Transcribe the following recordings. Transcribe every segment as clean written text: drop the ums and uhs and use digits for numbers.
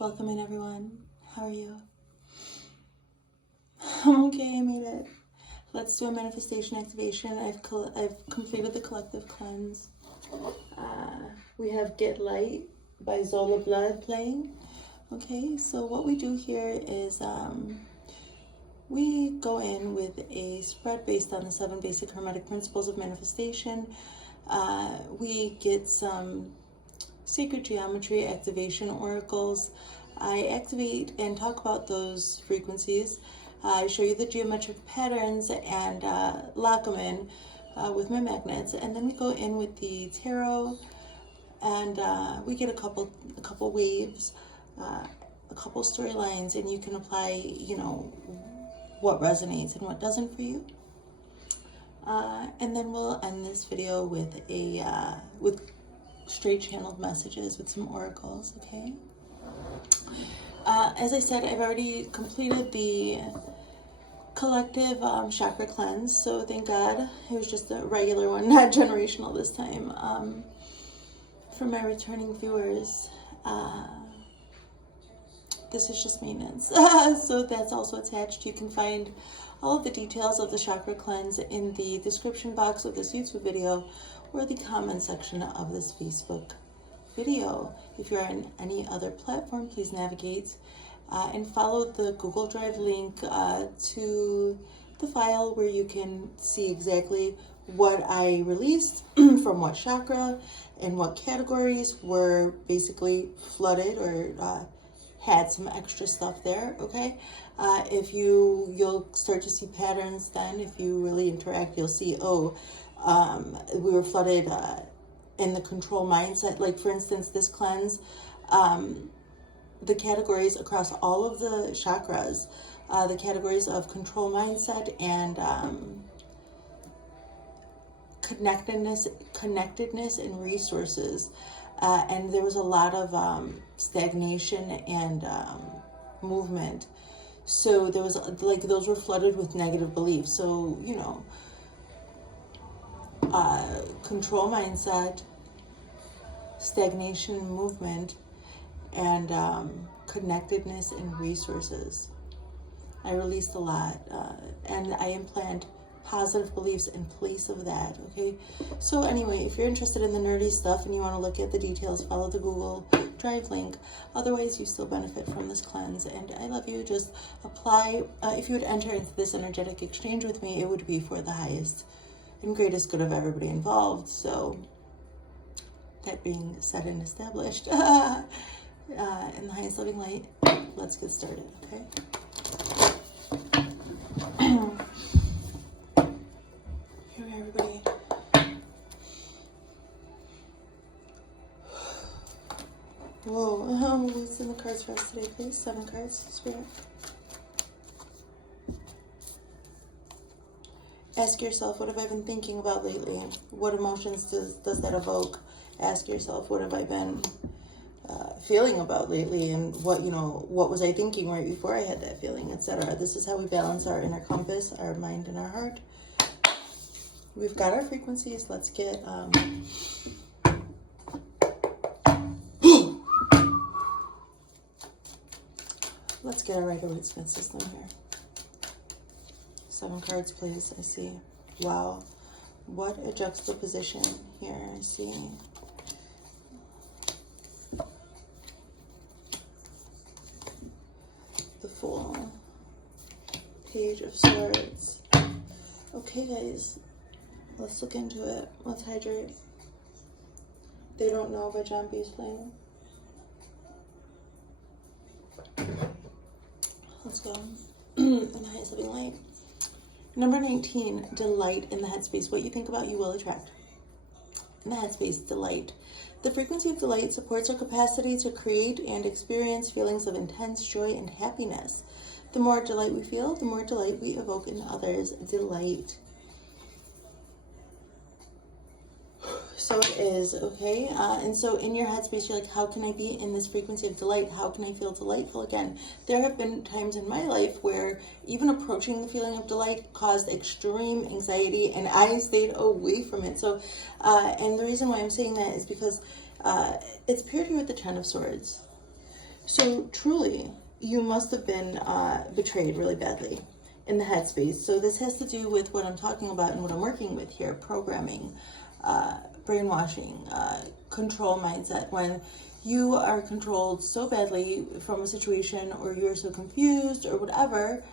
Welcome in, everyone. How are you? I'm okay, I made it. Let's do a manifestation activation. I've completed the collective cleanse. We have Get Light by Zola Blood playing. Okay, so what we do here is we go in with a spread based on the 7 basic hermetic principles of manifestation. We get some sacred geometry activation oracles. I activate and talk about those frequencies. I show you the geometric patterns and lock them in with my magnets, and then we go in with the tarot, and we get a couple waves, a couple storylines, and you can apply, what resonates and what doesn't for you. And then we'll end this video with with straight channeled messages with some oracles. Okay. As I said, I've already completed the collective chakra cleanse, so thank God it was just a regular one, not generational this time. For my returning viewers, this is just maintenance. So that's also attached. You can find all of the details of the chakra cleanse in the description box of this YouTube video or the comment section of this Facebook video. If you're on any other platform, please navigate and follow the Google Drive link to the file where you can see exactly what I released from what chakra and what categories were basically flooded or had some extra stuff there. Okay, if you'll start to see patterns then. If you really interact, you'll see, we were flooded in the control mindset. Like, for instance, this cleanse, the categories across all of the chakras, the categories of control mindset and connectedness and resources. And there was a lot of stagnation and movement. So there was, like, those were flooded with negative beliefs. So, control mindset, stagnation, movement, and connectedness and resources. I released a lot, and I implant positive beliefs in place of that. Okay, so anyway, if you're interested in the nerdy stuff and you want to look at the details, follow the Google Drive link. Otherwise, you still benefit from this cleanse, and I love you. Just apply. If you would enter into this energetic exchange with me, it would be for the highest and greatest good of everybody involved. So that being said and established, in the highest loving light, let's get started. Okay. Here we are, everybody. Whoa, what's in the cards for us today, please? 7 cards, Spirit. Ask yourself, what have I been thinking about lately? What emotions does that evoke? Ask yourself, what have I been feeling about lately? And what was I thinking right before I had that feeling, etc. This is how we balance our inner compass, our mind and our heart. We've got our frequencies. Let's get let's get our Rider-Waite-Smith system here. 7 cards, please. I see. Wow. What a juxtaposition here. I see. The Fool. Page of Swords. Okay, guys. Let's look into it. Let's hydrate. They Don't Know by John B.'s playing. Let's go. In the highest living light. Number 19, delight in the headspace. What you think about, you will attract. In the headspace, delight. The frequency of delight supports our capacity to create and experience feelings of intense joy and happiness. The more delight we feel, the more delight we evoke in others. Delight. So it is, okay? And so in your headspace, you're like, how can I be in this frequency of delight? How can I feel delightful again? There have been times in my life where even approaching the feeling of delight caused extreme anxiety, and I stayed away from it. So, and the reason why I'm saying that is because it's purity with the Ten of Swords. So truly, you must have been betrayed really badly in the headspace. So this has to do with what I'm talking about and what I'm working with here: programming, brainwashing, control mindset. When you are controlled so badly from a situation, or you're so confused or whatever,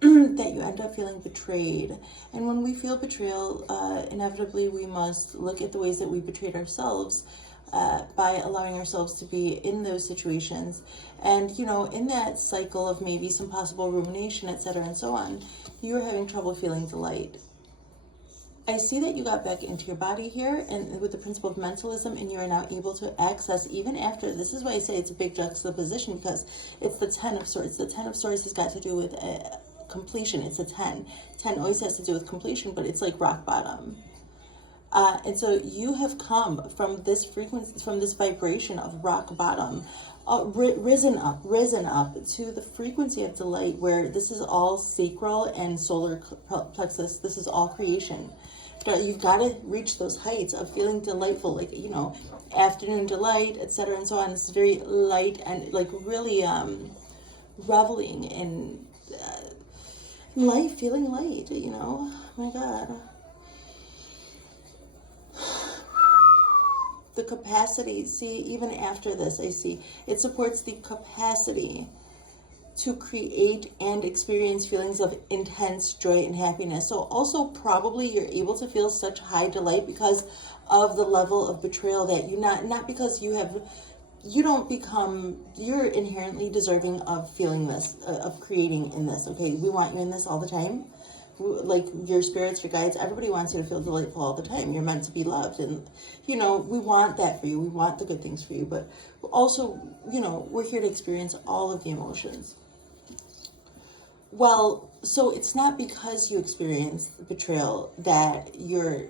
that you end up feeling betrayed. And when we feel betrayal, inevitably we must look at the ways that we betrayed ourselves, by allowing ourselves to be in those situations. And, you know, in that cycle of maybe some possible rumination, etc., and so on, you are having trouble feeling delight. I see that you got back into your body here, and with the principle of mentalism, and you are now able to access, even after, this is why I say it's a big juxtaposition, because it's the 10 of Swords. The 10 of Swords has got to do with completion. It's a 10. 10 always has to do with completion, but it's like rock bottom. And so you have come from this frequency, from this vibration of rock bottom, risen up to the frequency of delight, where this is all sacral and solar plexus. This is all creation. You've got to reach those heights of feeling delightful, like, you know, afternoon delight, etc., and so on. It's very light and like really reveling in life, feeling light, you know. Oh my God. The capacity, see, even after this, I see it supports the capacity to create and experience feelings of intense joy and happiness. So also probably you're able to feel such high delight because of the level of betrayal that you not because you don't become, you're inherently deserving of feeling this, of creating in this. Okay, we want you in this all the time. Like your spirits, your guides, everybody wants you to feel delightful all the time. You're meant to be loved, and you know, we want that for you. We want the good things for you, but also, you know, we're here to experience all of the emotions. Well, so it's not because you experienced betrayal that you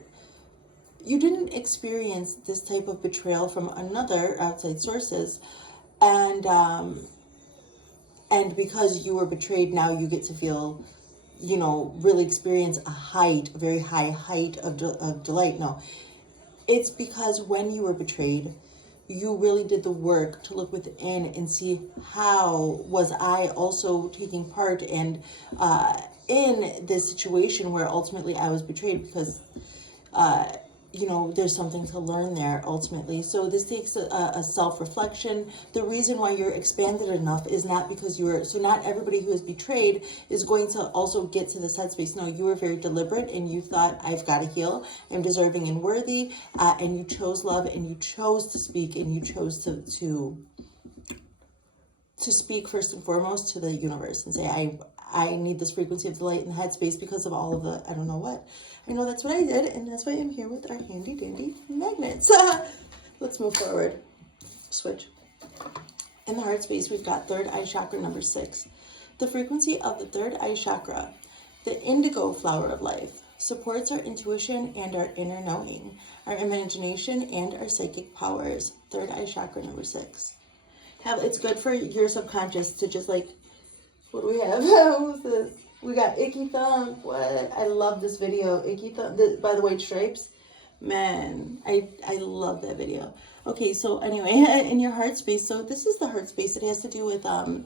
didn't experience this type of betrayal from another outside sources, and because you were betrayed, now you get to feel, you know, really experience a very high height of delight. No, it's because when you were betrayed, you really did the work to look within and see, how was I also taking part and in this situation where ultimately I was betrayed, because you know, there's something to learn there ultimately. So this takes a self-reflection. The reason why you're expanded enough is not because so not everybody who is betrayed is going to also get to this headspace. No, you were very deliberate, and you thought, I've got to heal, I'm deserving and worthy, and you chose love, and you chose to speak, and you chose to speak first and foremost to the universe and say, I need this frequency of delight in the headspace because of all of the, I don't know what. I know that's what I did, and that's why I'm here with our handy dandy magnets. Let's move forward. Switch. In the heart space, we've got third eye chakra number 6. The frequency of the third eye chakra, the indigo flower of life, supports our intuition and our inner knowing, our imagination and our psychic powers. Third eye chakra number 6. It's good for your subconscious to just like, what do we have? What's this? We got Icky Thumb. What? I love this video. Icky Thumb, by the white stripes. Man, I love that video. Okay, so anyway, in your heart space. So this is the heart space. It has to do with the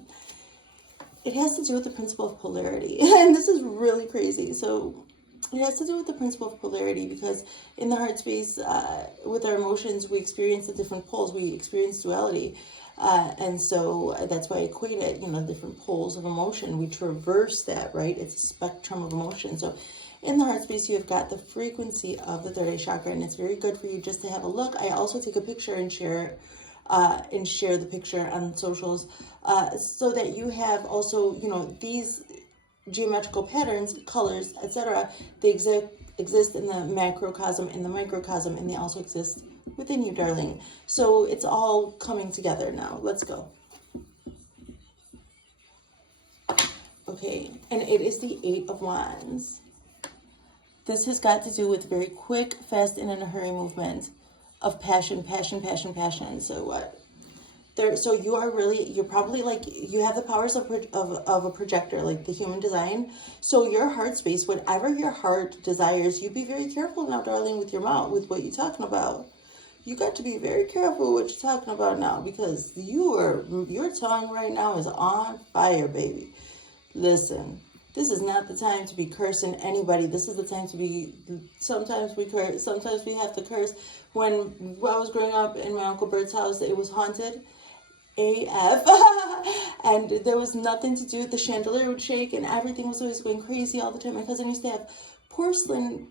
principle of polarity. And this is really crazy. So it has to do with the principle of polarity, because in the heart space, with our emotions, we experience the different poles. We experience duality. And so that's why I equate it, you know, different poles of emotion. We traverse that, right? It's a spectrum of emotion. So in the heart space, you have got the frequency of the third eye chakra, and it's very good for you just to have a look. I also take a picture and share the picture on socials, so that you have also, you know, these geometrical patterns, colors, etc. They exist in the macrocosm, in the microcosm, and they also exist within you, darling. So it's all coming together now. Let's go. Okay, and it is the 8 of Wands. This has got to do with very quick, fast, and in a hurry movement of passion. So what? So you're probably like, you have the powers of a projector, like the human design. So your heart space, whatever your heart desires, you be very careful now, darling, with your mouth, with what you're talking about. you got to be very careful what you're talking about now, because your tongue right now is on fire, baby. Listen, this is not the time to be cursing anybody. This is the time to be, sometimes we curse, sometimes we have to curse. When I was growing up in my Uncle Bert's house, it was haunted AF. And there was nothing to do. The chandelier would shake and everything was always going crazy all the time. My cousin used to have porcelain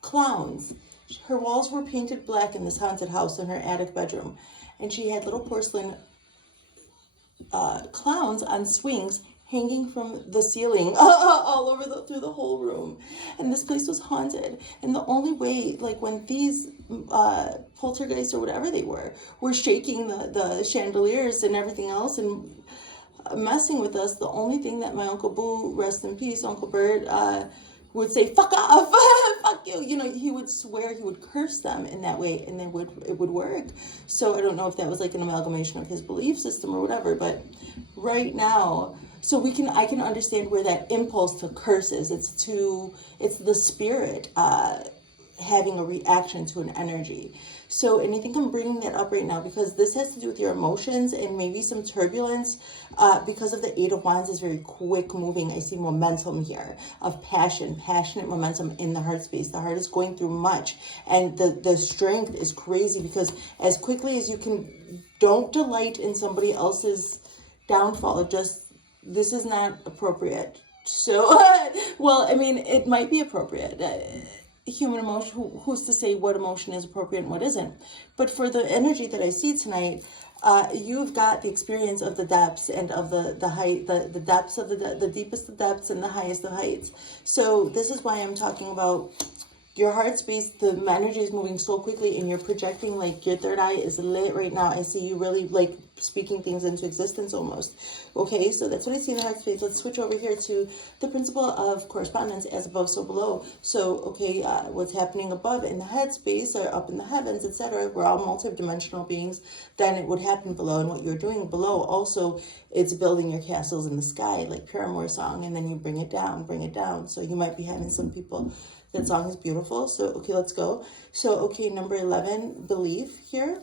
clowns. Her walls were painted black in this haunted house in her attic bedroom. And she had little porcelain clowns on swings hanging from the ceiling all over through the whole room. And this place was haunted. And the only way, like when these poltergeists or whatever they were shaking the chandeliers and everything else and messing with us, the only thing that my Uncle Boo, rest in peace, Uncle Bert, would say, fuck off, fuck you. You know, he would swear, he would curse them in that way, and it would work. So I don't know if that was like an amalgamation of his belief system or whatever, but right now, so I can understand where that impulse to curse is. It's the spirit having a reaction to an energy. So, and I think I'm bringing that up right now because this has to do with your emotions and maybe some turbulence because of the Eight of Wands is very quick moving. I see momentum here of passionate momentum in the heart space. The heart is going through much, and the strength is crazy because as quickly as you can, don't delight in somebody else's downfall. This is not appropriate. So, well, I mean, it might be appropriate. Human emotion, who's to say what emotion is appropriate and what isn't? But for the energy that I see tonight, you've got the experience of the depths and of the height, the depths of the deepest of depths and the highest of heights. So this is why I'm talking about your heart space. The energy is moving so quickly and you're projecting, like your third eye is lit right now. I see you really like speaking things into existence almost. Okay, so that's what I see in the heart space. Let's switch over here to the principle of correspondence, as above, so below. So, okay, what's happening above in the head space or up in the heavens, etc. We're all multidimensional beings. Then it would happen below, and what you're doing below also, it's building your castles in the sky, like Paramore song, and then you bring it down, bring it down. So you might be having some people, that song is beautiful. So, okay, let's go. So, okay, number 11, belief here.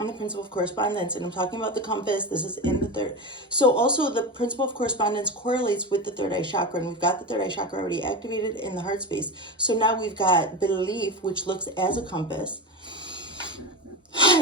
On the principle of correspondence, and I'm talking about the compass. This is in the third. So also the principle of correspondence correlates with the third eye chakra, and we've got the third eye chakra already activated in the heart space. So now we've got belief, which looks as a compass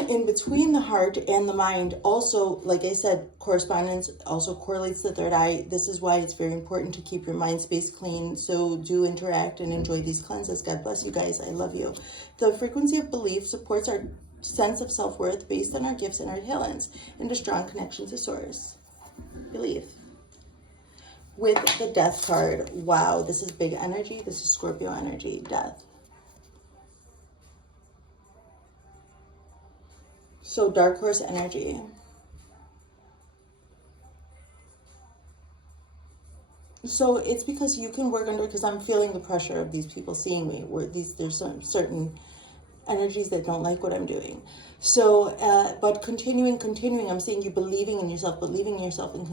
in between the heart and the mind. Also, like I said, correspondence also correlates to the third eye. This is why it's very important to keep your mind space clean. So do interact and enjoy these cleanses. God bless you guys. I love you. The frequency of belief supports our sense of self-worth based on our gifts and our talents, and a strong connection to source. Belief. With the death card, wow, this is big energy. This is Scorpio energy, death. So dark horse energy. So it's because you can work under, because I'm feeling the pressure of these people seeing me, where there's some certain energies that don't like what I'm doing. So, but continuing, I'm seeing you believing in yourself, and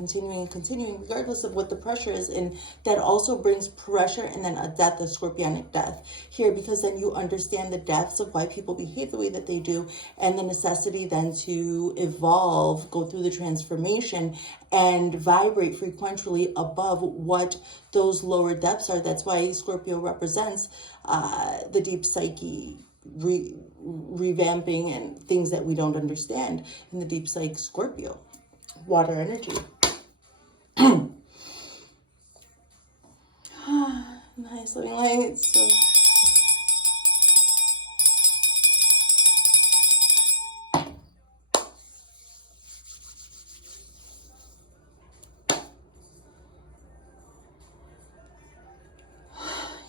continuing, regardless of what the pressure is. And that also brings pressure and then a death, a scorpionic death here, because then you understand the depths of why people behave the way that they do, and the necessity then to evolve, go through the transformation, and vibrate frequently above what those lower depths are. That's why Scorpio represents the deep psyche, revamping and things that we don't understand in the deep psyche. Scorpio, water energy. Nice living lights. So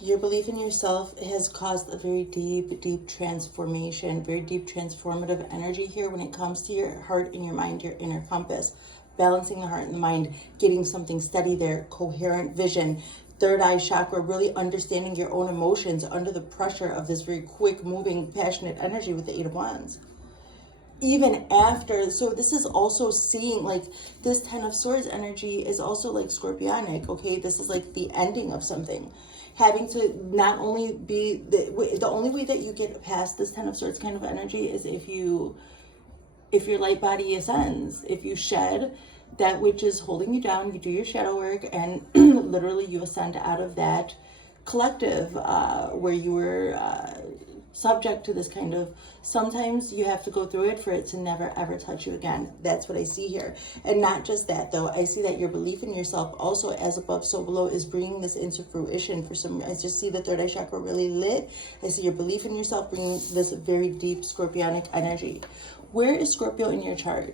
your belief in yourself has caused a very deep transformation, very deep transformative energy here when it comes to your heart and your mind, your inner compass, balancing the heart and the mind, getting something steady there, coherent vision, third eye chakra, really understanding your own emotions under the pressure of this very quick moving, passionate energy with the Eight of Wands. Even after, so this is also seeing, like, this Ten of Swords energy is also like scorpionic, okay? This is like the ending of something. having to not only be, the only way that you get past this Ten of Swords kind of energy is if your light body ascends, if you shed that which is holding you down, you do your shadow work, and literally you ascend out of that collective where you were subject to this kind of, sometimes you have to go through it for it to never ever touch you again. That's what I see here. And not just that though, I see that your belief in yourself also, as above so below, is bringing this into fruition. For some, I just see the third eye chakra really lit. I see your belief in yourself bringing this very deep scorpionic energy. Where is Scorpio in your chart?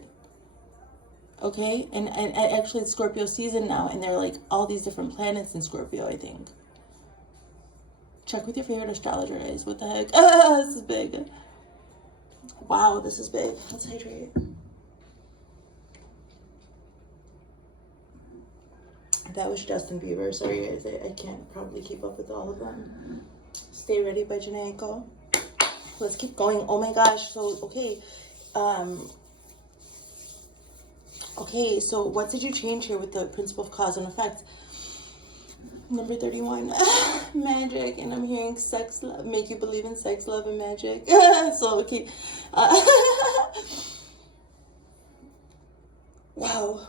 Okay, and actually it's Scorpio season now, and there are like all these different planets in Scorpio, I think. Check with your favorite astrologer, guys. What the heck? This is big. Wow, this is big. Let's hydrate. That was Justin Bieber. Sorry, guys. I can't probably keep up with all of them. Stay Ready by Janae Echo. Let's keep going. Oh my gosh. So, okay. Okay, so what did you change here with the principle of cause and effect? Number 31, magic, and I'm hearing sex love, make you believe in sex, love, and magic. So, okay. Wow.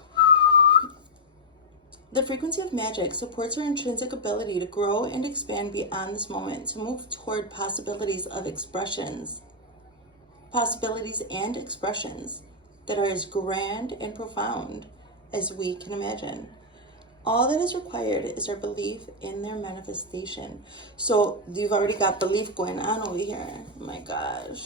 The frequency of magic supports our intrinsic ability to grow and expand beyond this moment, to move toward possibilities and expressions that are as grand and profound as we can imagine. All that is required is our belief in their manifestation. So you've already got belief going on over here. Oh my gosh.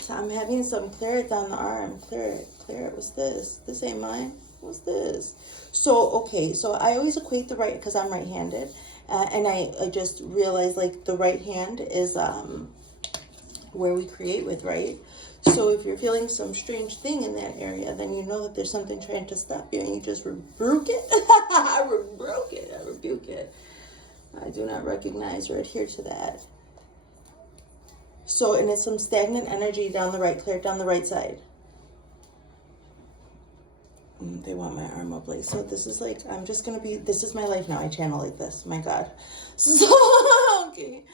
So I'm having some clear it down the arm. Clear it. What's this? This ain't mine. What's this? So, okay. So I always equate the right, because I'm right-handed. And I just realized, like, the right hand is where we create with, right? So if you're feeling some strange thing in that area, then you know that there's something trying to stop you, and you just rebuke it. I rebuke it. I do not recognize or adhere to that. So, and it's some stagnant energy down the right, clear down the right side. They want my arm up, like, so this is like, I'm just gonna be, this is my life now. I channel like this, my God. So, okay.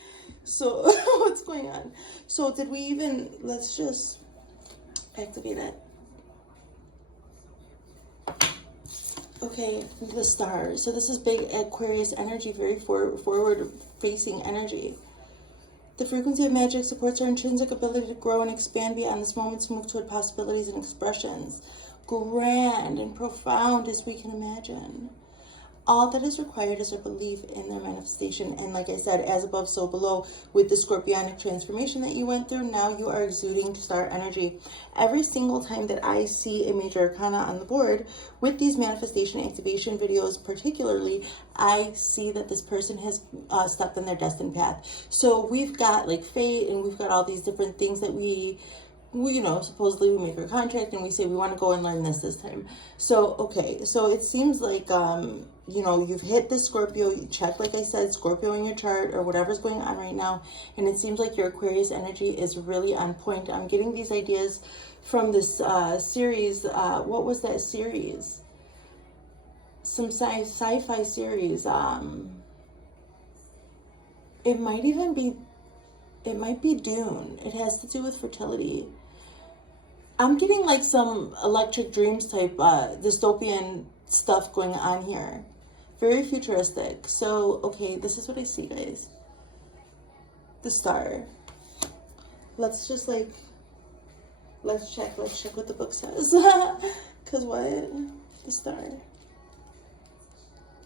So, what's going on? So, did we even, let's just activate it. Okay, the star. So, this is big Aquarius energy, very forward-facing energy. The frequency of magic supports our intrinsic ability to grow and expand beyond this moment, to move toward possibilities and expressions, grand and profound as we can imagine. All that is required is a belief in their manifestation. And like I said, as above, so below, with the scorpionic transformation that you went through, now you are exuding star energy. Every single time that I see a major arcana on the board, with these manifestation activation videos particularly, I see that this person has stepped on their destined path. So we've got like fate, and we've got all these different things that we you know, supposedly we make a contract and we say we want to go and learn this time. So, okay, so it seems like, you know, you've hit the Scorpio, you check, like I said, Scorpio in your chart or whatever's going on right now. And it seems like your Aquarius energy is really on point. I'm getting these ideas from this series. What was that series? Some sci-fi series. It might even be, it might be Dune. It has to do with fertility. I'm getting like some Electric Dreams type dystopian stuff going on here. Very futuristic. So, okay, this is what I see, guys. The star. Let's just like, let's check what the book says. Because what? The star.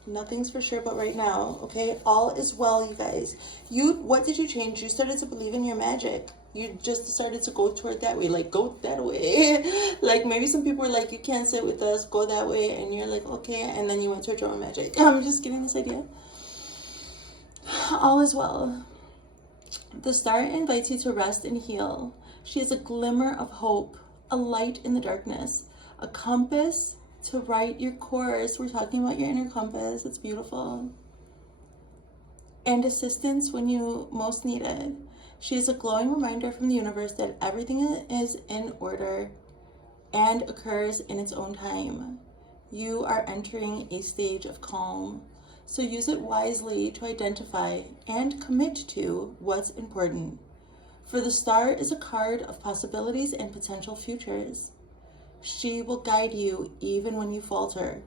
Nothing's for sure, but right now, okay, all is well, you guys. What did you change? You started to believe in your magic. You just started to go toward that way, like, go that way. Like, maybe some people were like, you can't sit with us, go that way, and you're like, okay, and then you went toward your own magic. I'm just getting this idea. All is well. The star invites you to rest and heal. She is a glimmer of hope, a light in the darkness, a compass to write your course. We're talking about your inner compass. It's beautiful. And assistance when you most need it. She is a glowing reminder from the universe that everything is in order and occurs in its own time. You are entering a stage of calm. So use it wisely to identify and commit to what's important. For the star is a card of possibilities and potential futures. She will guide you even when you falter,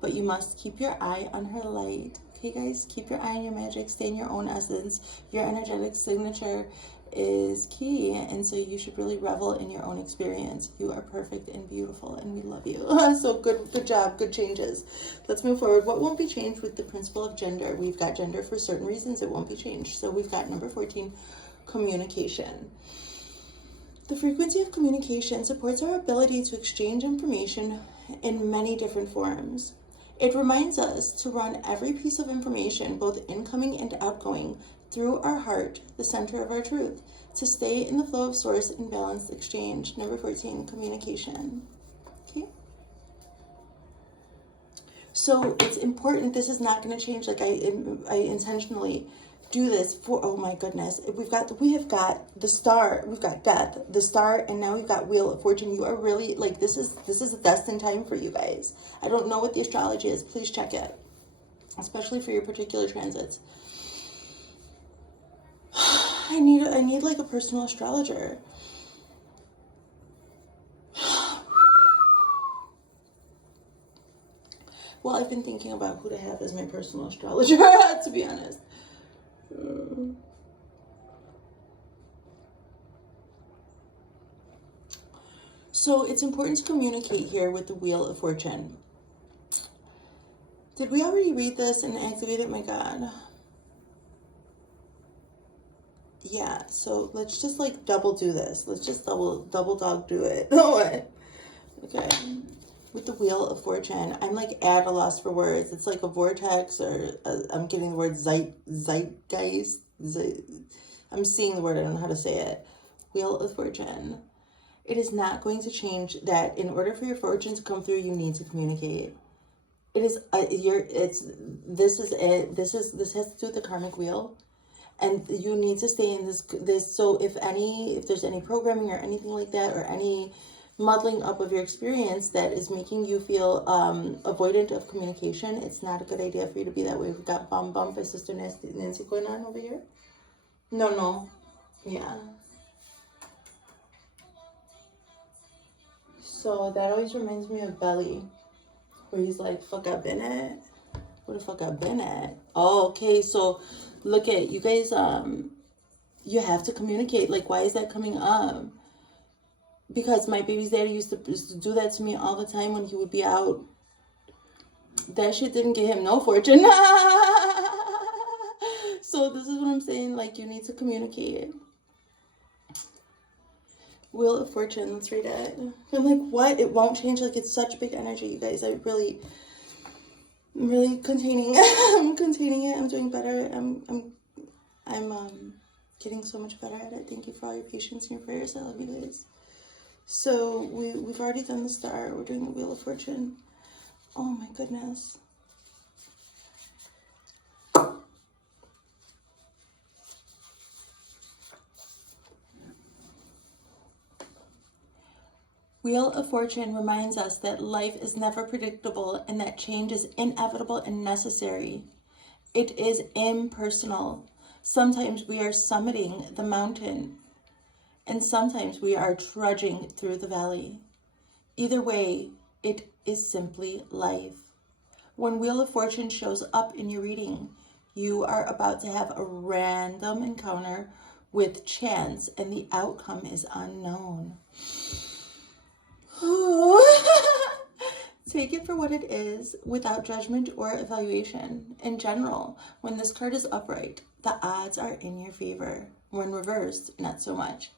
but you must keep your eye on her light. Okay, guys, keep your eye on your magic, stay in your own essence. Your energetic signature is key, and so you should really revel in your own experience. You are perfect and beautiful, and we love you. So good job, good changes. Let's move forward. What won't be changed with the principle of gender? We've got gender for certain reasons. It won't be changed. So we've got number 14, communication. The frequency of communication supports our ability to exchange information in many different forms. It reminds us to run every piece of information, both incoming and outgoing, through our heart, the center of our truth, to stay in the flow of source and balanced exchange. Number 14, communication. Okay. So it's important. This is not going to change. Like I intentionally do this for, oh my goodness, we have got the star, we've got death, the star, and now we've got wheel of fortune. You are really, like, this is a destined time for you guys. I don't know what the astrology is. Please check it, especially for your particular transits. I need like a personal astrologer. Well, I've been thinking about who to have as my personal astrologer, to be honest. So it's important to communicate here with the Wheel of Fortune. Did we already read this and activate it? My God. Yeah, so let's just like double do this. Let's just double dog do it. Okay. With the Wheel of Fortune, I'm like at a loss for words. It's like a vortex, or I'm getting the word zeitgeist. I'm seeing the word, I don't know how to say it. Wheel of Fortune. It is not going to change that in order for your fortune to come through, you need to communicate. It is this has to do with the karmic wheel, and you need to stay in this. So if there's any programming or anything like that, or any muddling up of your experience that is making you feel avoidant of communication, it's not a good idea for you to be that way. We've got Bum Bum by Sister Nancy going on over here. No. Yeah. So that always reminds me of Belly, where he's like, fuck, I've been at? Where the fuck I've been at? Oh, okay, so look at, you guys, you have to communicate. Like, why is that coming up? Because my baby's daddy used to do that to me all the time when he would be out. That shit didn't get him no fortune. So this is what I'm saying, like, you need to communicate. Wheel of Fortune, let's read it. I'm like, what? It won't change. Like, it's such big energy, you guys. I'm really containing. I'm containing it. I'm doing better. I'm getting so much better at it. Thank you for all your patience and your prayers. I love you guys. So we've already done the star. We're doing the Wheel of Fortune. Oh my goodness. Wheel of Fortune reminds us that life is never predictable and that change is inevitable and necessary. It is impersonal. Sometimes we are summiting the mountain, and sometimes we are trudging through the valley. Either way, it is simply life. When Wheel of Fortune shows up in your reading, you are about to have a random encounter with chance, and the outcome is unknown. Take it for what it is, without judgment or evaluation. In general, when this card is upright, the odds are in your favor. When reversed, not so much.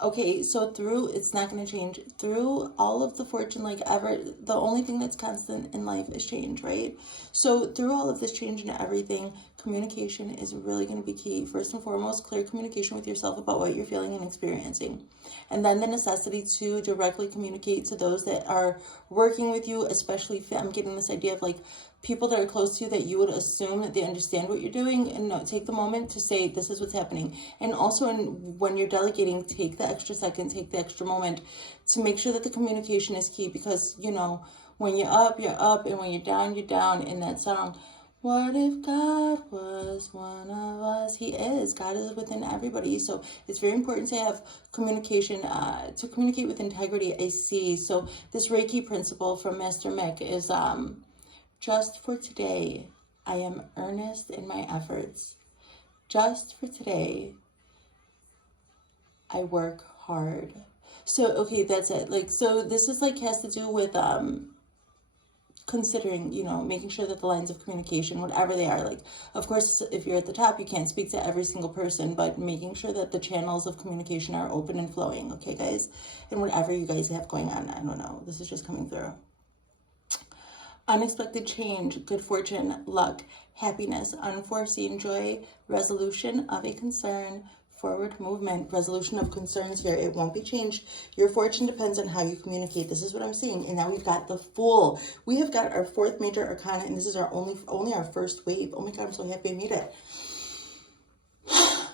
Okay, so it's not going to change. Through all of the fortune, like ever, the only thing that's constant in life is change, right? So through all of this change and everything, communication is really going to be key. First and foremost, clear communication with yourself about what you're feeling and experiencing. And then the necessity to directly communicate to those that are working with you, especially, I'm getting this idea of like people that are close to you that you would assume that they understand what you're doing, and take the moment to say, this is what's happening. And also when you're delegating, take the extra second, take the extra moment to make sure that the communication is key, because, you know, when you're up, and when you're down, in that song. What if God was one of us? He is. God is within everybody. So it's very important to have communication, to communicate with integrity. I see. So this Reiki principle from Master Mick is just for today, I am earnest in my efforts. Just for today, I work hard. So, okay, that's it. Like, so this is like has to do with considering, you know, making sure that the lines of communication, whatever they are, like, of course, if you're at the top, you can't speak to every single person, but making sure that the channels of communication are open and flowing, okay, guys? And whatever you guys have going on, I don't know, this is just coming through. Unexpected change, good fortune, luck, happiness, unforeseen joy, resolution of a concern, forward movement, resolution of concerns here. It won't be changed. Your fortune depends on how you communicate. This is what I'm seeing. And now we've got the Fool. We have got our fourth major arcana, and this is our only our first wave. Oh my God, I'm so happy I made it.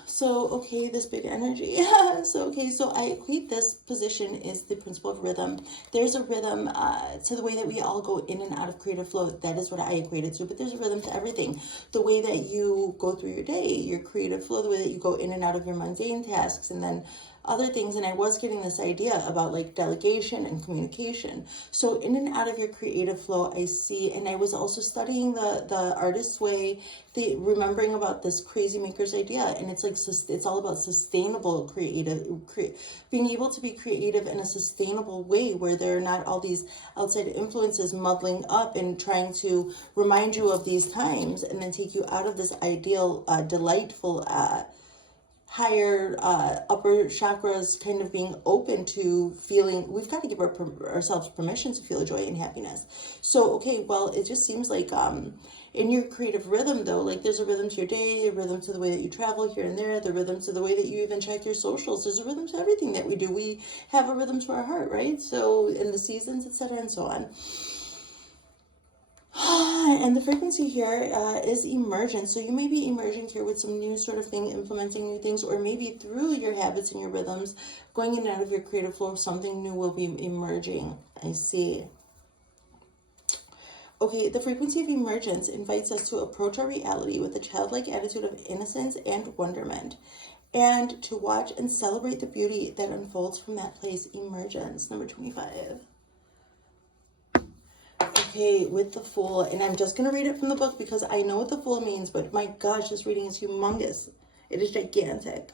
So, okay, this big energy. So, okay, so I equate this position is the principle of rhythm. There's a rhythm to the way that we all go in and out of creative flow. That is what I equate it to, but there's a rhythm to everything. The way that you go through your day, your creative flow, the way that you go in and out of your mundane tasks, and then other things. And I was getting this idea about like delegation and communication. So in and out of your creative flow, I see, and I was also studying the artist's way, remembering about this crazy maker's idea, and it's like it's all about sustainable being able to be creative in a sustainable way where there are not all these outside influences muddling up and trying to remind you of these times and then take you out of this ideal, delightful, higher upper chakras kind of being open to feeling. We've got to give ourselves permission to feel joy and happiness. So, okay, well, it just seems like in your creative rhythm, though, like there's a rhythm to your day, a rhythm to the way that you travel here and there, the rhythm to the way that you even check your socials. There's a rhythm to everything that we do. We have a rhythm to our heart, right? So in the seasons, etc., and so on. And the frequency here is emergent. So you may be emerging here with some new sort of thing, implementing new things, or maybe through your habits and your rhythms, going in and out of your creative flow, something new will be emerging. I see. Okay, the frequency of emergence invites us to approach our reality with a childlike attitude of innocence and wonderment, and to watch and celebrate the beauty that unfolds from that place. Emergence, number 25. Okay, with the Fool, and I'm just going to read it from the book because I know what the Fool means, but my gosh, this reading is humongous. It is gigantic.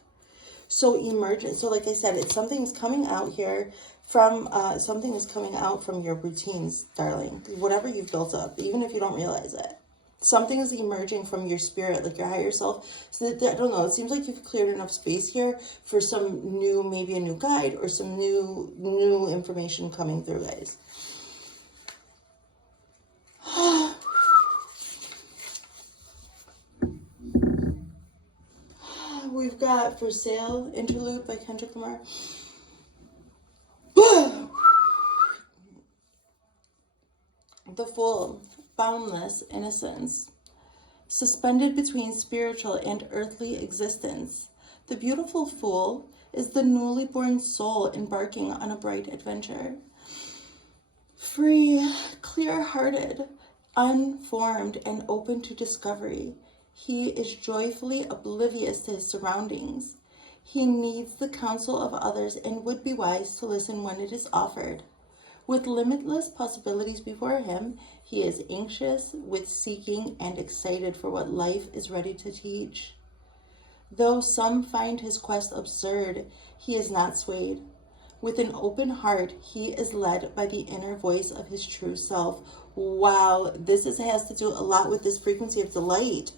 So emergent, so like I said, it's something's coming out here from, something is coming out from your routines, darling. Whatever you've built up, even if you don't realize it. Something is emerging from your spirit, like your higher self. So that, I don't know, it seems like you've cleared enough space here for some new, maybe a new guide or some new information coming through, guys. We've got For Sale, Interlude by Kendrick Lamar. The Fool, boundless innocence. Suspended between spiritual and earthly existence, the beautiful Fool is the newly born soul embarking on a bright adventure. Free, clear-hearted, unformed, and open to discovery, he is joyfully oblivious to his surroundings. He needs the counsel of others and would be wise to listen when it is offered. With limitless possibilities before him, he is anxious with seeking and excited for what life is ready to teach. Though some find his quest absurd, he is not swayed. With an open heart, he is led by the inner voice of his true self. Wow, this has to do a lot with this frequency of delight.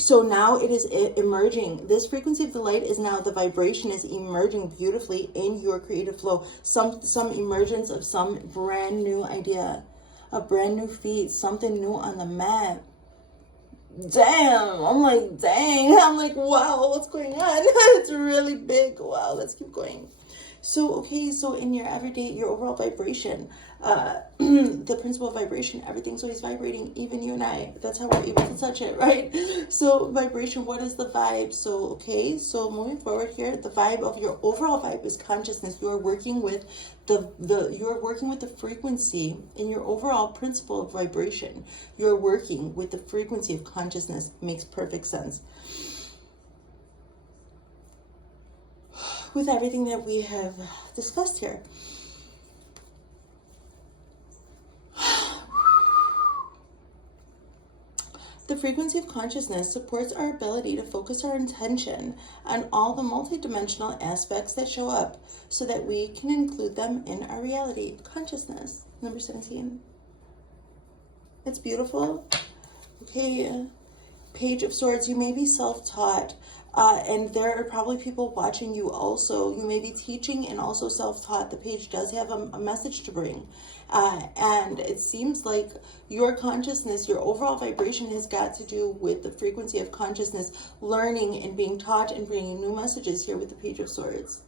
So now it is emerging. This frequency of delight is now, the vibration is emerging beautifully in your creative flow. Some emergence of some brand new idea, a brand new feat, something new on the map. Damn, I'm like, dang. I'm like, wow, what's going on? It's really big. Wow, let's keep going. So, okay, so in your everyday, your overall vibration, the principle of vibration, everything's always vibrating, even you and I. That's how we're able to touch it, right? So, vibration, what is the vibe? So, okay, so moving forward here, the vibe of your overall vibe is consciousness. You're working with you're working with the frequency in your overall principle of vibration. You're working with the frequency of consciousness. Makes perfect sense. With everything that we have discussed here. The frequency of consciousness supports our ability to focus our intention on all the multidimensional aspects that show up so that we can include them in our reality. Consciousness, number 17. It's beautiful. Okay, Page of Swords, you may be self-taught. And there are probably people watching you also. You may be teaching and also self-taught. The page does have a message to bring. And it seems like your consciousness, your overall vibration has got to do with the frequency of consciousness, learning and being taught and bringing new messages here with the Page of Swords.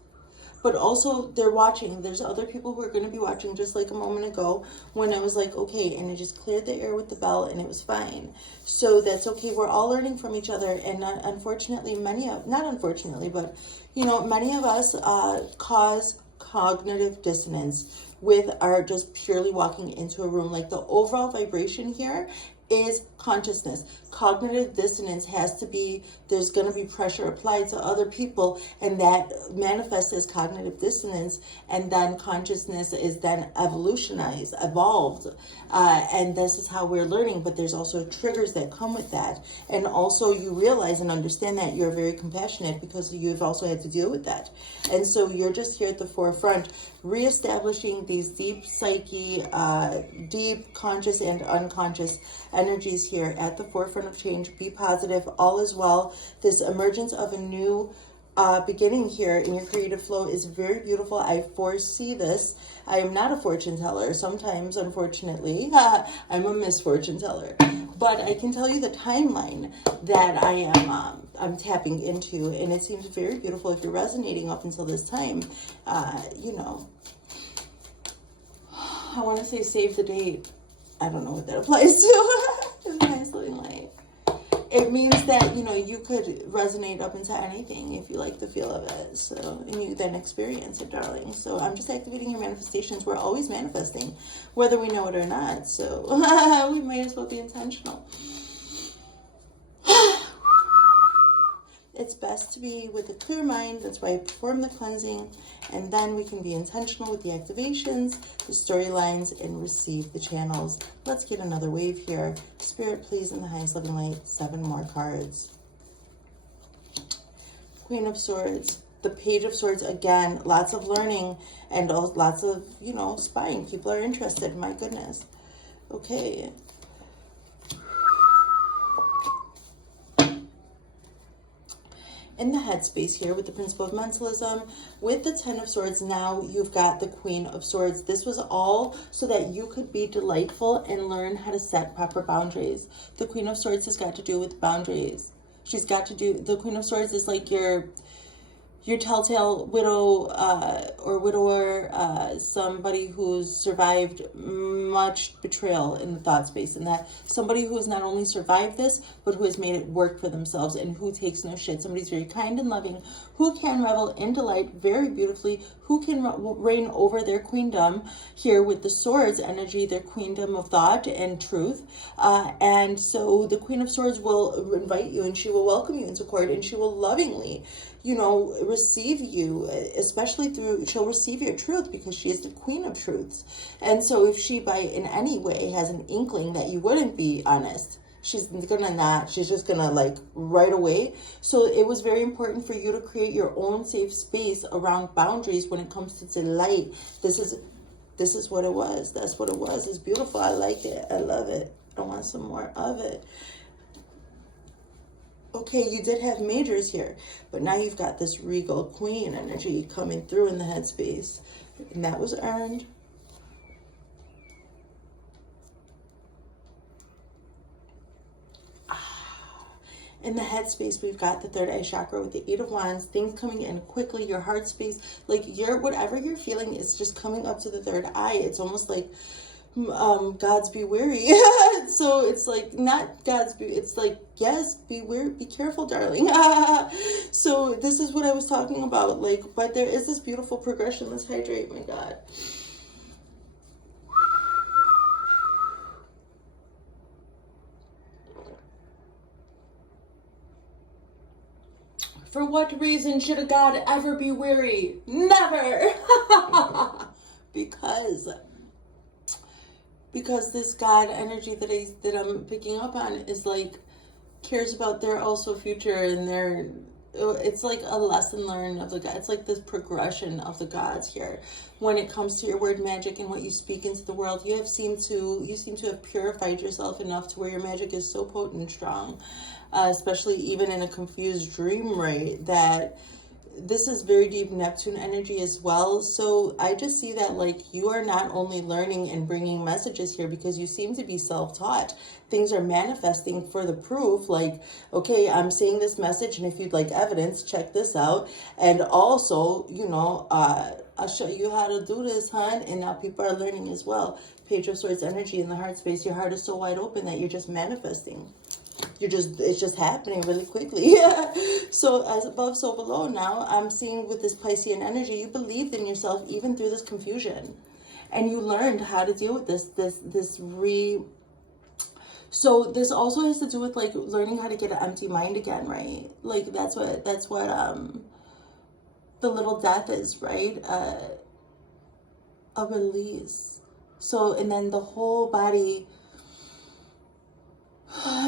But also they're watching. There's other people who are going to be watching, just like a moment ago when I was like, okay, and I just cleared the air with the bell and it was fine. So that's okay. We're all learning from each other. And unfortunately, many of us cause cognitive dissonance with our just purely walking into a room. Like the overall vibration here is consciousness. Cognitive dissonance has to be, there's going to be pressure applied to other people, and that manifests as cognitive dissonance, and then consciousness is then evolved, and this is how we're learning. But there's also triggers that come with that, and also you realize and understand that you're very compassionate because you've also had to deal with that, and so you're just here at the forefront reestablishing these deep psyche, deep conscious and unconscious energies here at the forefront of change. Be positive, all is well. This emergence of a new beginning here in your creative flow is very beautiful. I foresee this. I am not a fortune teller. Sometimes, unfortunately, I'm a misfortune teller. But I can tell you the timeline that I'm tapping into, and it seems very beautiful. If you're resonating up until this time, I want to say save the date. I don't know what that applies to. It's a nice living light. It means that, you could resonate up into anything if you like the feel of it. So, and you then experience it, darling. So I'm just activating your manifestations. We're always manifesting, whether we know it or not. So we might as well be intentional. It's best to be with a clear mind. That's why I perform the cleansing. And then we can be intentional with the activations, the storylines, and receive the channels. Let's get another wave here. Spirit, please, in the highest loving light, 7 more cards. Queen of Swords. The Page of Swords, again, lots of learning and lots of, spying. People are interested. My goodness. Okay. In the headspace here with the principle of mentalism, with the 10 of Swords, now you've got the Queen of Swords. This was all so that you could be delightful and learn how to set proper boundaries. The Queen of Swords has got to do with boundaries. The Queen of Swords is like your telltale widow or widower, somebody who's survived much betrayal in the thought space, and that somebody who has not only survived this, but who has made it work for themselves and who takes no shit. Somebody's very kind and loving, who can revel in delight very beautifully, who can reign over their queendom here with the Swords energy, their queendom of thought and truth. And so the Queen of Swords will invite you, and she will welcome you into court, and she will lovingly, receive you, especially she'll receive your truth because she is the Queen of Truths. And so if she in any way has an inkling that you wouldn't be honest, she's just gonna right away. So it was very important for you to create your own safe space around boundaries when it comes to delight. This is what it was. That's what it was. It's beautiful. I like it. I love it. I want some more of it. Okay, you did have majors here, but now you've got this regal queen energy coming through in the headspace, and that was earned. In the head space, we've got the third eye chakra with the Eight of Wands, things coming in quickly, your heart space, like whatever you're feeling is just coming up to the third eye. It's almost like God's be wary. So it's like not God's be, it's like, yes, be wary, be careful, darling. So this is what I was talking about, like, but there is this beautiful progression. Let's hydrate, my God. For what reason should a God ever be weary? Never! Because this God energy that I'm picking up on is like, cares about their also future, and it's like a lesson learned of the God. It's like this progression of the gods here. When it comes to your word magic and what you speak into the world, you seem to have purified yourself enough to where your magic is so potent and strong, especially even in a confused dream, right? That this is very deep Neptune energy as well. So I just see that like you are not only learning and bringing messages here because you seem to be self-taught. Things are manifesting for the proof, like, okay, I'm saying this message, and if you'd like evidence, check this out. And also, I'll show you how to do this, hon. And now people are learning as well. Page of Swords energy in the heart space. Your heart is so wide open that you're just manifesting. It's just happening really quickly. So as above, so below. Now I'm seeing with this Piscean energy, you believed in yourself even through this confusion, and you learned how to deal with this. So this also has to do with like learning how to get an empty mind again, right? Like that's what the little death is, right? A release. So, and then the whole body.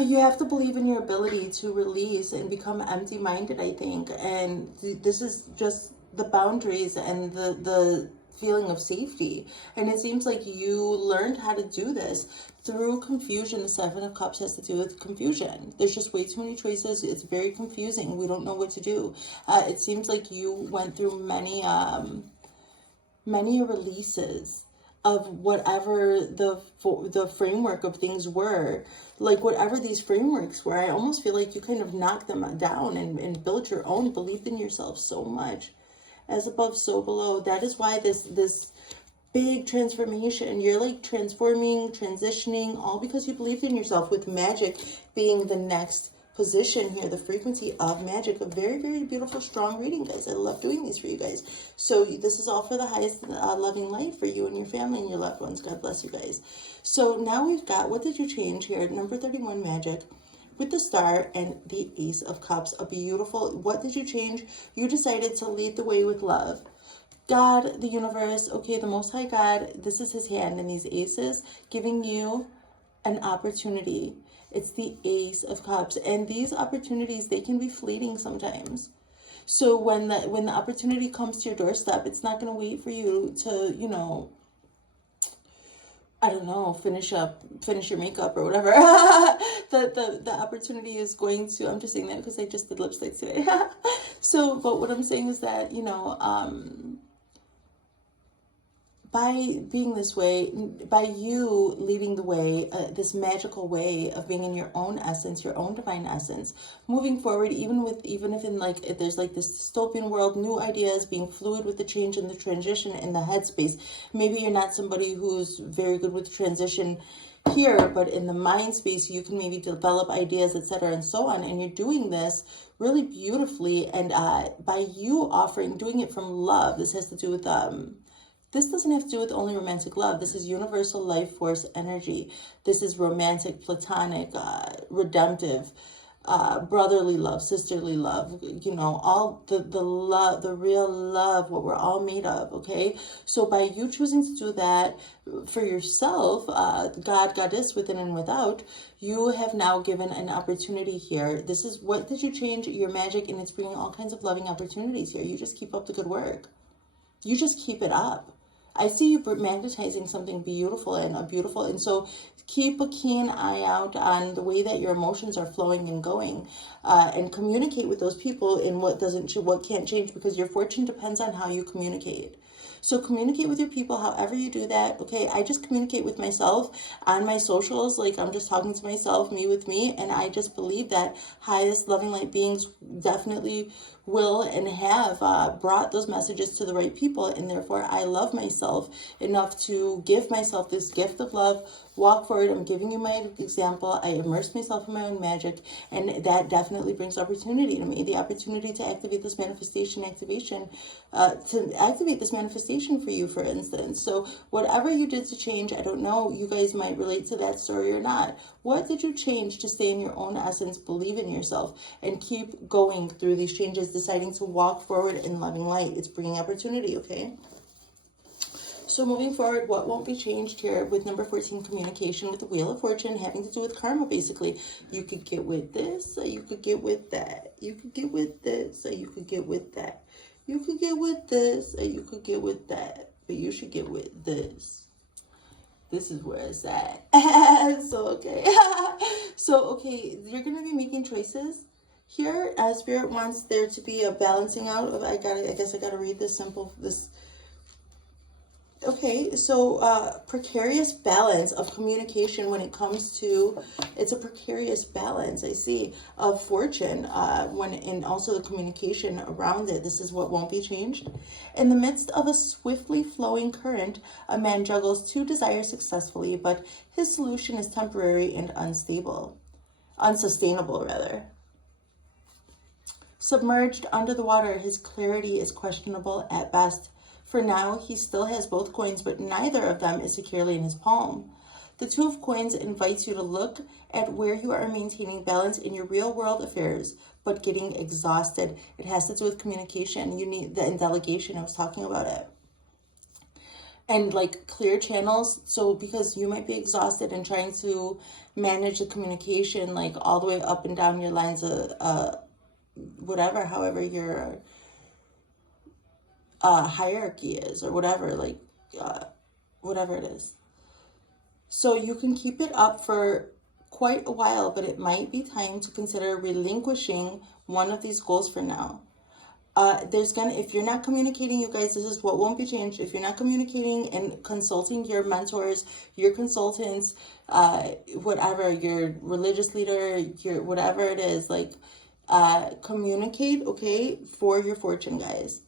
You have to believe in your ability to release and become empty-minded, I think. And this is just the boundaries and the feeling of safety. And it seems like you learned how to do this through confusion. The Seven of Cups has to do with confusion. There's just way too many choices. It's very confusing. We don't know what to do. It seems like you went through many releases of whatever the framework of things were. Like whatever these frameworks were, I almost feel like you kind of knocked them down and built your own, believed in yourself so much. As above, so below. That is why this big transformation, you're like transforming, transitioning, all because you believed in yourself, with magic being the next position here, the frequency of magic. A very, very beautiful, strong reading, guys. I love doing these for you guys. So this is all for the highest loving light for you and your family and your loved ones. God bless you guys. So now we've got, what did you change here? Number 31 magic with the star and the Ace of Cups. A beautiful, what did you change? You decided to lead the way with love. God, the universe, okay, the Most High God, this is his hand in these aces, giving you an opportunity. It's the Ace of Cups, and these opportunities, they can be fleeting sometimes. So when the opportunity comes to your doorstep, it's not going to wait for you to, I don't know, finish your makeup or whatever. The opportunity is going to, I'm just saying that because I just did lipstick today. So, but what I'm saying is that, by being this way, by you leading the way, this magical way of being in your own essence, your own divine essence, moving forward, even if in like, if there's like this dystopian world, new ideas, being fluid with the change and the transition in the headspace. Maybe you're not somebody who's very good with transition here, but in the mind space, you can maybe develop ideas, etc., and so on. And you're doing this really beautifully, and by you doing it from love. This has to do with this doesn't have to do with only romantic love. This is universal life force energy. This is romantic, platonic, redemptive, brotherly love, sisterly love, all the love, the real love, what we're all made of, okay? So by you choosing to do that for yourself, God, Goddess, within and without, you have now given an opportunity here. This is, what did you change? Your magic, and it's bringing all kinds of loving opportunities here. You just keep up the good work. You just keep it up. I see you magnetizing something beautiful, and so keep a keen eye out on the way that your emotions are flowing and going, and communicate with those people in what can't change, because your fortune depends on how you communicate. So communicate with your people however you do that. Okay, I just communicate with myself on my socials. Like, I'm just talking to myself, me with me, and I just believe that highest loving light beings definitely will and have brought those messages to the right people, and therefore I love myself enough to give myself this gift of love. Walk forward. I'm giving you my example. I immerse myself in my own magic, and that definitely brings opportunity to me. The opportunity to activate this manifestation for you, for instance. So whatever you did to change, I don't know, you guys might relate to that story or not. What did you change to stay in your own essence, believe in yourself, and keep going through these changes, deciding to walk forward in loving light? It's bringing opportunity, okay? So moving forward, what won't be changed here with number 14, communication with the Wheel of Fortune, having to do with karma, basically. You could get with this, or you could get with that. You could get with this, or you could get with that. You could get with this, or you could get with that. But you should get with this. This is where it's at. So, okay. So, okay, you're going to be making choices. Here, Spirit wants there to be a balancing out of, I guess I gotta read this this. Okay, so precarious balance of communication when it comes to, it's a precarious balance, I see, of fortune, and also the communication around it. This is what won't be changed. In the midst of a swiftly flowing current, a man juggles two desires successfully, but his solution is temporary and unsustainable rather. Submerged under the water, his clarity is questionable at best. For now, he still has both coins, but neither of them is securely in his palm. The Two of Coins invites you to look at where you are maintaining balance in your real world affairs, but getting exhausted. It has to do with communication. You need the delegation. I was talking about it. And like clear channels. So because you might be exhausted and trying to manage the communication, like all the way up and down your lines of whatever, however your hierarchy is, or whatever, like whatever it is. So you can keep it up for quite a while, but it might be time to consider relinquishing one of these goals for now. If you're not communicating, you guys, this is what won't be changed. If you're not communicating and consulting your mentors, your consultants, whatever, your religious leader, your whatever it is, like communicate, okay, for your fortune, guys.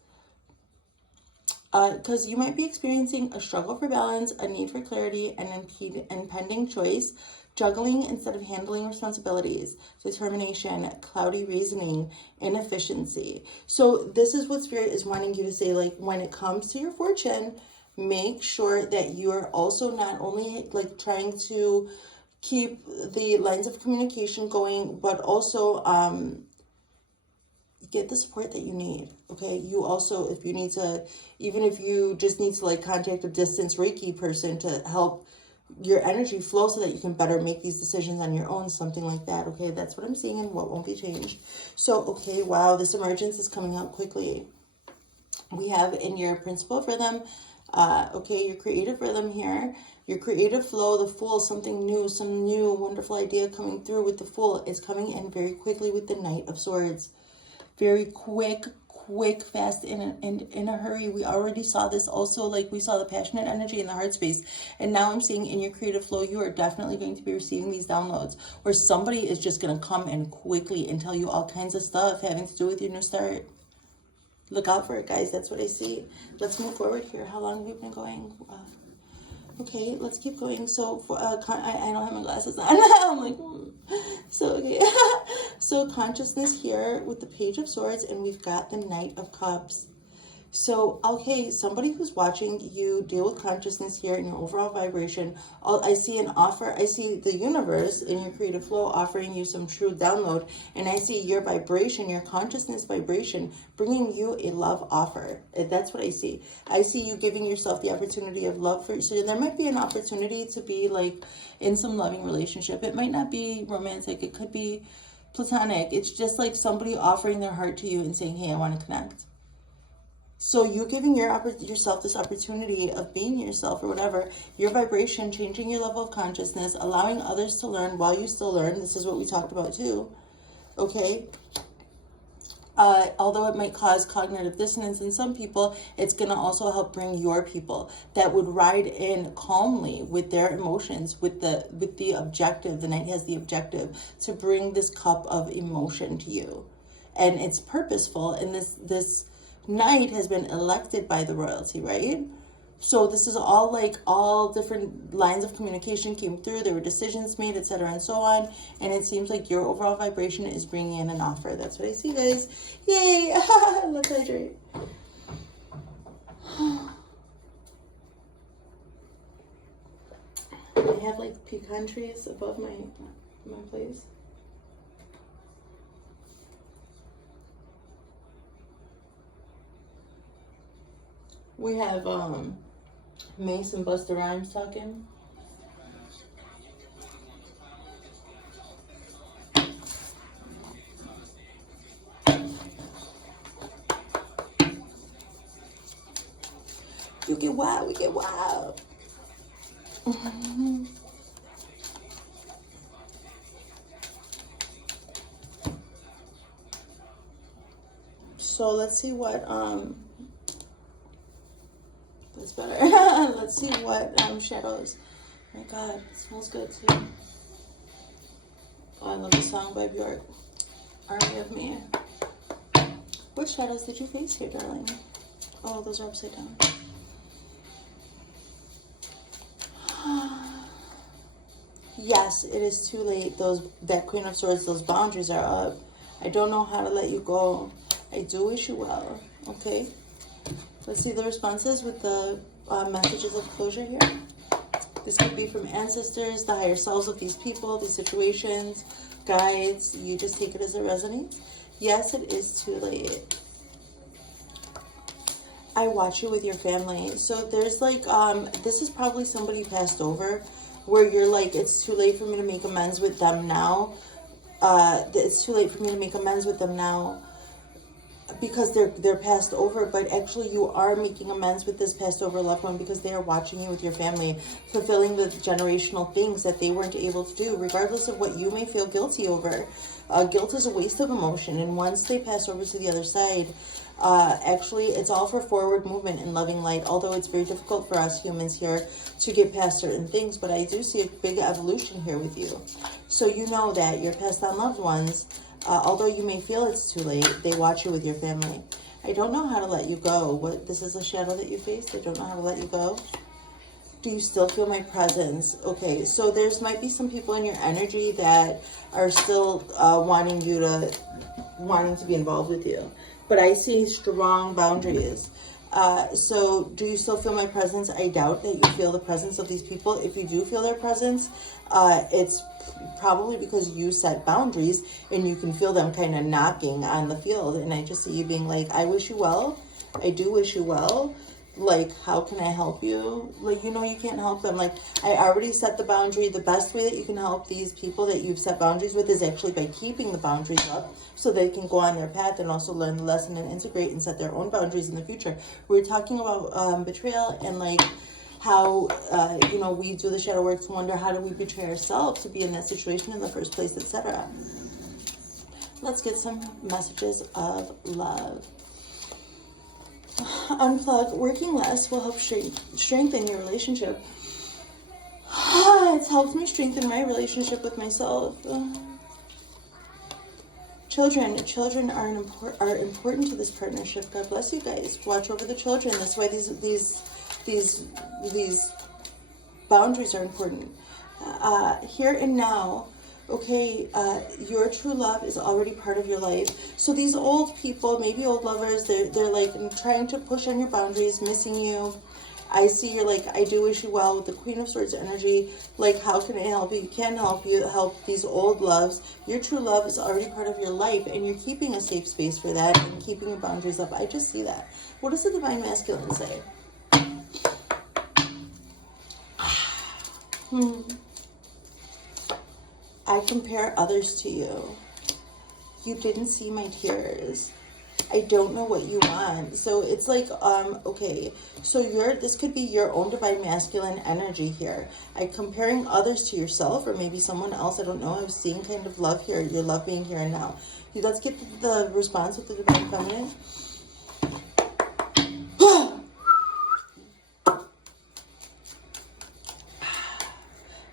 Because you might be experiencing a struggle for balance, a need for clarity, an impending choice, juggling instead of handling responsibilities, determination, cloudy reasoning, inefficiency. So this is what Spirit is wanting you to say, like when it comes to your fortune, make sure that you are also not only like trying to keep the lines of communication going, but also get the support that you need. Okay, you also, if you need to, even if you just need to like contact a distance Reiki person to help your energy flow so that you can better make these decisions on your own, something like that. Okay, that's what I'm seeing and what won't be changed. So, okay, wow, this emergence is coming up quickly. We have in your principal rhythm, okay, your creative rhythm here, your creative flow, the Fool, something new, some new wonderful idea coming through with the Fool is coming in very quickly with the Knight of Swords. Very quick, fast, in a hurry. We already saw this also, like we saw the passionate energy in the heart space. And now I'm seeing in your creative flow, you are definitely going to be receiving these downloads where somebody is just going to come in quickly and tell you all kinds of stuff having to do with your new start. Look out for it, guys. That's what I see. Let's move forward here. How long have we been going? Okay, let's keep going. So I don't have my glasses on. I'm like, So, okay. So consciousness here with the Page of Swords, and we've got the Knight of Cups. So, okay, somebody who's watching you deal with consciousness here in your overall vibration. I see an offer. I see the universe in your creative flow offering you some true download. And I see your vibration, your consciousness vibration, bringing you a love offer. That's what I see. I see you giving yourself the opportunity of love. So there might be an opportunity to be like in some loving relationship. It might not be romantic. It could be platonic. It's just like somebody offering their heart to you and saying, hey, I want to connect. So you giving yourself this opportunity of being yourself or whatever, your vibration, changing your level of consciousness, allowing others to learn while you still learn. This is what we talked about too. Okay. although it might cause cognitive dissonance in some people, it's going to also help bring your people that would ride in calmly with their emotions, with the objective. The Knight has the objective to bring this cup of emotion to you, and it's purposeful. And this Knight has been elected by the royalty, right? So this is all like all different lines of communication came through. There were decisions made, etc., and so on. And it seems like your overall vibration is bringing in an offer. That's what I see, guys. Yay! Let's hydrate. I have like pecan trees above my place. We have Mace and Busta Rhymes talking. You get wild, we get wild. So let's see what that's better. Let's see what shadows. Oh my God, it smells good too. Oh, I love the song by Bjork. Army of Me. What shadows did you face here, darling? Oh, those are upside down. Yes, it is too late. That Queen of Swords, those boundaries are up. I don't know how to let you go. I do wish you well. Okay. Let's see the responses with the messages of closure here. This could be from ancestors, the higher selves of these people, these situations, guides. You just take it as it resonates. Yes, it is too late. I watch you with your family. So there's like, this is probably somebody passed over where you're like, it's too late for me to make amends with them now. It's too late for me to make amends with them now because they're passed over, but actually you are making amends with this passed over loved one because they are watching you with your family, fulfilling the generational things that they weren't able to do, regardless of what you may feel guilty over. Guilt is a waste of emotion, and once they pass over to the other side, actually it's all for forward movement and loving light, although it's very difficult for us humans here to get past certain things. But I do see a big evolution here with you. So you know that your passed on loved ones, although you may feel it's too late, they watch you with your family. I don't know how to let you go. This is a shadow that you faced. I don't know how to let you go. Do you still feel my presence? Okay, so there's might be some people in your energy that are still wanting to be involved with you. But I see strong boundaries. So do you still feel my presence? I doubt that you feel the presence of these people. If you do feel their presence, it's probably because you set boundaries and you can feel them kind of knocking on the field. And I just see you being like, I wish you well. I do wish you well. Like, how can I help you? Like, you know, you can't help them. Like, I already set the boundary. The best way that you can help these people that you've set boundaries with is actually by keeping the boundaries up so they can go on their path and also learn the lesson and integrate and set their own boundaries in the future. We're talking about betrayal and like how, you know, we do the shadow work to wonder how do we betray ourselves to be in that situation in the first place, etc. Let's get some messages of love. Unplug. Working less will help strengthen your relationship. It's helped me strengthen my relationship with myself. Children are important to this partnership. God bless you guys. Watch over the children. That's why these boundaries are important. Here and now. Okay, your true love is already part of your life. So these old people, maybe old lovers, they're like trying to push on your boundaries, missing you. I see you're like, I do wish you well with the Queen of Swords energy. Like, how can I help you? You can help you help these old loves. Your true love is already part of your life, and you're keeping a safe space for that and keeping your boundaries up. I just see that. What does the Divine Masculine say? I compare others to you. You didn't see my tears. I don't know what you want. So it's like, okay, so this could be your own divine masculine energy here. I'm comparing others to yourself or maybe someone else. I don't know. I was seeing kind of love here. Your love being here and now. Let's get the response with the divine feminine.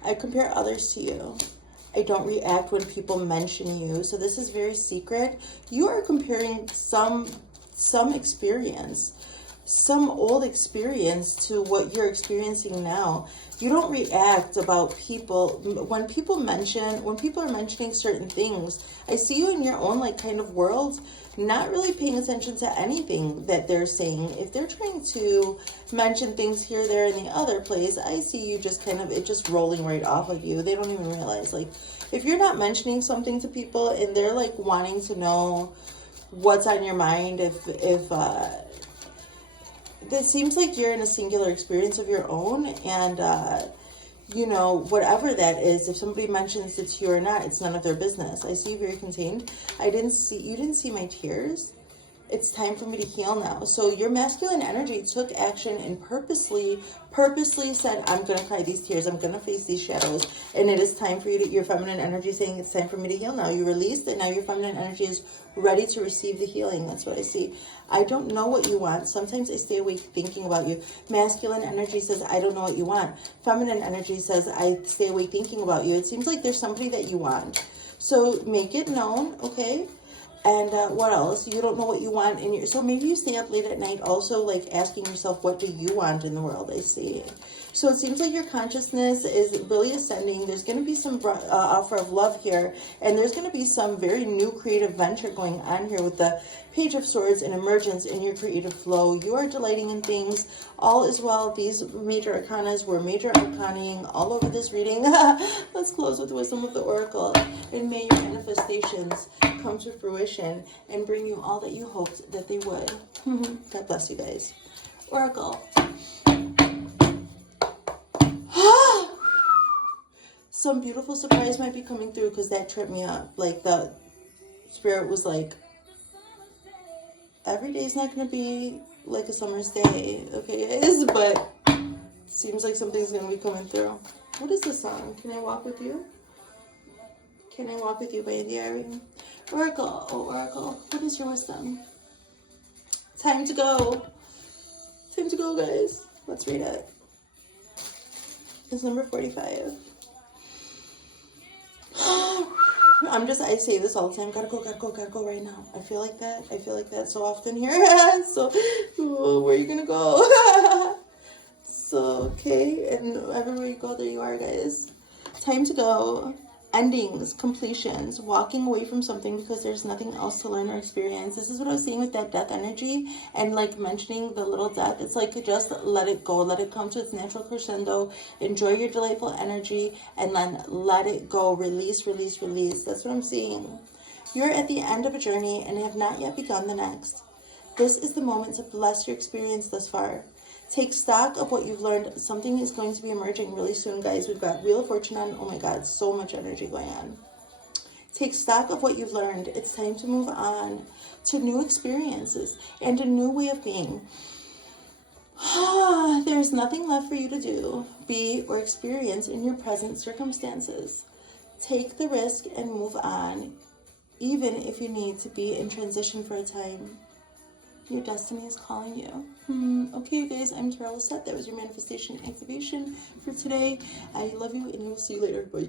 I compare others to you. I don't react when people mention you. So this is very secret. You are comparing some experience, some old experience to what you're experiencing now. You don't react about people when people are mentioning certain things. I see you in your own like kind of world, not really paying attention to anything that they're saying. If they're trying to mention things here, there, and the other place, I see you just kind of, it just rolling right off of you. They don't even realize, like, if you're not mentioning something to people and they're like wanting to know what's on your mind, if it seems like you're in a singular experience of your own, and you know, whatever that is, if somebody mentions it to you or not, it's none of their business. I see you very contained. You didn't see my tears. It's time for me to heal now. So your masculine energy took action and purposely said, I'm going to cry these tears. I'm going to face these shadows. And it is time for you to, your feminine energy saying it's time for me to heal now. You released and now your feminine energy is ready to receive the healing. That's what I see. I don't know what you want. Sometimes I stay awake thinking about you. Masculine energy says, I don't know what you want. Feminine energy says, I stay awake thinking about you. It seems like there's somebody that you want. So make it known, okay? And what else? You don't know what you want in your... So maybe you stay up late at night also, like, asking yourself, what do you want in the world? I see. So it seems like your consciousness is really ascending. There's going to be some offer of love here. And there's going to be some very new creative venture going on here with the Page of Swords and emergence in your creative flow. You are delighting in things. All is well. These major arcanas were major arcanaing all over this reading. Let's close with wisdom of the oracle. And may your manifestations come to fruition and bring you all that you hoped that they would. God bless you guys. Oracle. Some beautiful surprise might be coming through because that tripped me up. Like the spirit was like, every day's not going to be like a summer's day, okay guys? But seems like something's going to be coming through. What is this song? Can I walk with you? Can I walk with you by the Irene? Oracle, oh Oracle, what is your wisdom? Time to go. Time to go, guys. Let's read it. It's number 45. I say this all the time. Gotta go right now. I feel like that so often here. So, where are you gonna go? So, okay. And everywhere you go, there you are, guys. Time to go. Endings, completions, walking away from something because there's nothing else to learn or experience. This is what I was saying with that death energy and like mentioning the little death. It's like just let it go, let it come to its natural crescendo, enjoy your delightful energy, and then let it go, release, release, release. That's what I'm seeing. You're at the end of a journey and have not yet begun the next. This is the moment to bless your experience thus far. Take stock of what you've learned. Something is going to be emerging really soon, guys. We've got Wheel of Fortune on. Oh my God, so much energy going on. Take stock of what you've learned. It's time to move on to new experiences and a new way of being. There's nothing left for you to do, be, or experience in your present circumstances. Take the risk and move on, even if you need to be in transition for a time. Your destiny is calling you. Okay, you guys, I'm Tarot Set. That was your manifestation activation for today. I love you, and we'll see you later. Bye.